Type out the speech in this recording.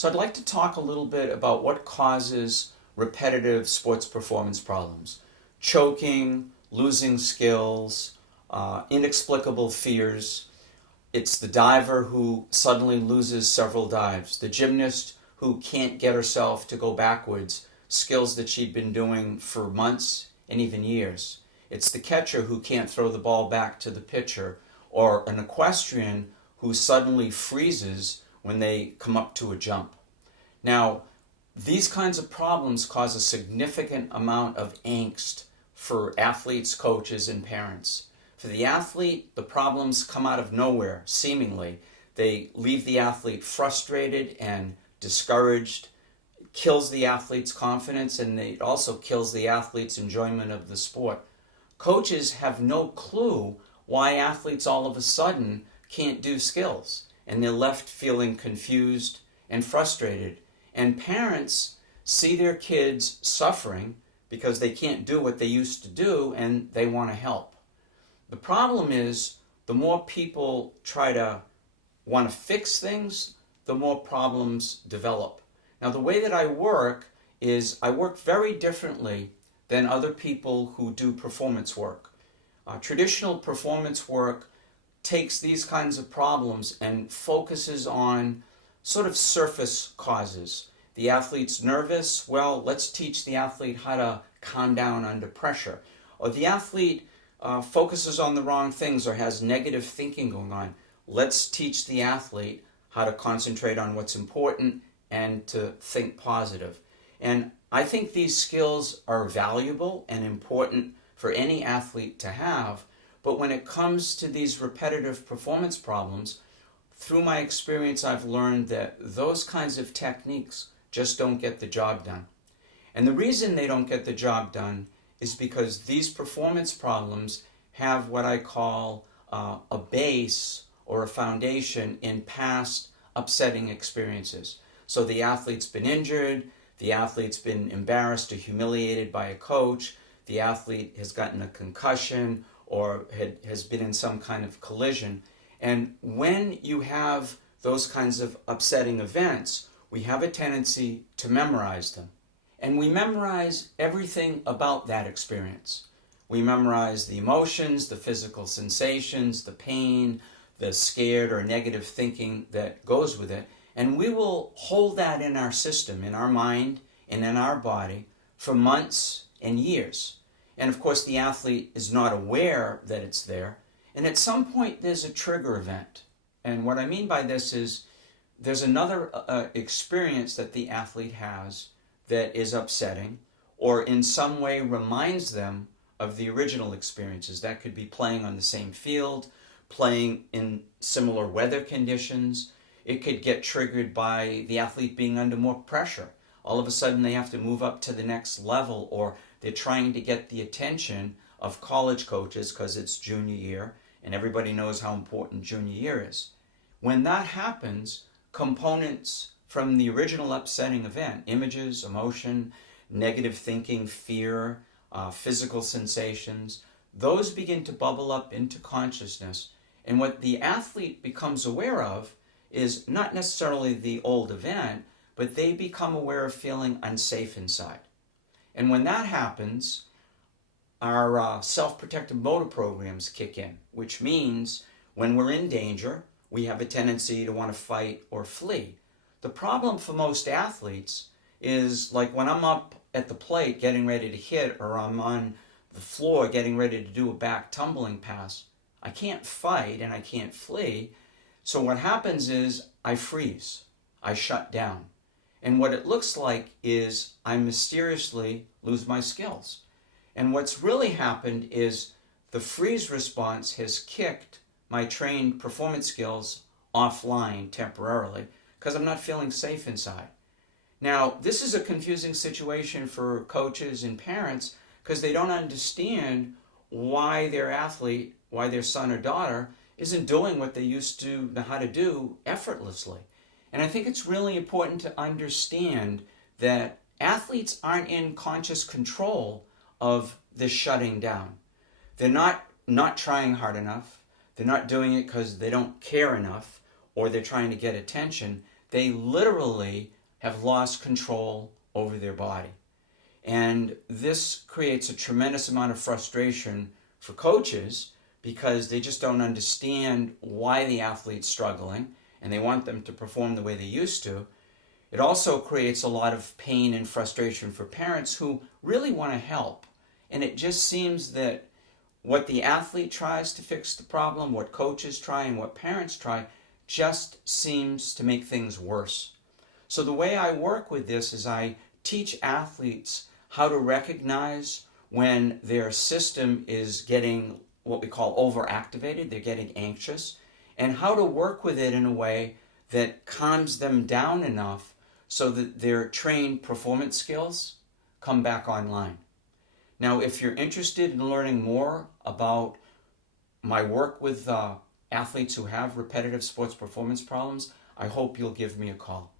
So I'd like to talk a little bit about what causes repetitive sports performance problems. Choking, losing skills, inexplicable fears. It's the diver who suddenly loses several dives, the gymnast who can't get herself to go backwards, skills that she'd been doing for months and even years. It's the catcher who can't throw the ball back to the pitcher, or an equestrian who suddenly freezes when they come up to a jump. Now, these kinds of problems cause a significant amount of angst for athletes, coaches, and parents. For the athlete, the problems come out of nowhere, seemingly. They leave the athlete frustrated and discouraged, kills the athlete's confidence, and it also kills the athlete's enjoyment of the sport. Coaches have no clue why athletes all of a sudden can't do skills, and they're left feeling confused and frustrated. And parents see their kids suffering because they can't do what they used to do, and they want to help. The problem is, the more people try to want to fix things, the more problems develop. Now, the way that I work is I work very differently than other people who do performance work. Traditional performance work takes these kinds of problems and focuses on sort of surface causes. The athlete's nervous, well, let's teach the athlete how to calm down under pressure. Or the athlete focuses on the wrong things or has negative thinking going on. Let's teach the athlete how to concentrate on what's important and to think positive. And I think these skills are valuable and important for any athlete to have, but when it comes to these repetitive performance problems, through my experience, I've learned that those kinds of techniques just don't get the job done. And the reason they don't get the job done is because these performance problems have what I call a base or a foundation in past upsetting experiences. So the athlete's been injured, the athlete's been embarrassed or humiliated by a coach, the athlete has gotten a concussion or has been in some kind of collision. And when you have those kinds of upsetting events, we have a tendency to memorize them. And we memorize everything about that experience. We memorize the emotions, the physical sensations, the pain, the scared or negative thinking that goes with it. And we will hold that in our system, in our mind, and in our body for months and years. And of course, the athlete is not aware that it's there. And at some point, there's a trigger event. And what I mean by this is there's another experience that the athlete has that is upsetting or in some way reminds them of the original experiences. That could be playing on the same field, playing in similar weather conditions. It could get triggered by the athlete being under more pressure. All of a sudden they have to move up to the next level, or they're trying to get the attention of college coaches because it's junior year and everybody knows how important junior year is. When that happens, components from the original upsetting event, images, emotion, negative thinking, fear, physical sensations, those begin to bubble up into consciousness. And what the athlete becomes aware of is not necessarily the old event, but they become aware of feeling unsafe inside. And when that happens, our self-protective motor programs kick in, which means when we're in danger, we have a tendency to want to fight or flee. The problem for most athletes is like when I'm up at the plate getting ready to hit, or I'm on the floor getting ready to do a back tumbling pass, I can't fight and I can't flee. So what happens is I freeze, I shut down. And what it looks like is I mysteriously lose my skills. And what's really happened is the freeze response has kicked my trained performance skills offline temporarily because I'm not feeling safe inside. Now, this is a confusing situation for coaches and parents because they don't understand why their athlete, why their son or daughter isn't doing what they used to know how to do effortlessly. And I think it's really important to understand that athletes aren't in conscious control of this shutting down. They're not trying hard enough. They're not doing it because they don't care enough or they're trying to get attention. they literally have lost control over their body. And this creates a tremendous amount of frustration for coaches because they just don't understand why the athlete's struggling and they want them to perform the way they used to. It also creates a lot of pain and frustration for parents who really want to help. And it just seems that what the athlete tries to fix the problem, what coaches try, and what parents try just seems to make things worse. So the way I work with this is I teach athletes how to recognize when their system is getting what we call overactivated, they're getting anxious, and how to work with it in a way that calms them down enough so that their trained performance skills come back online. Now, if you're interested in learning more about my work with athletes who have repetitive sports performance problems, I hope you'll give me a call.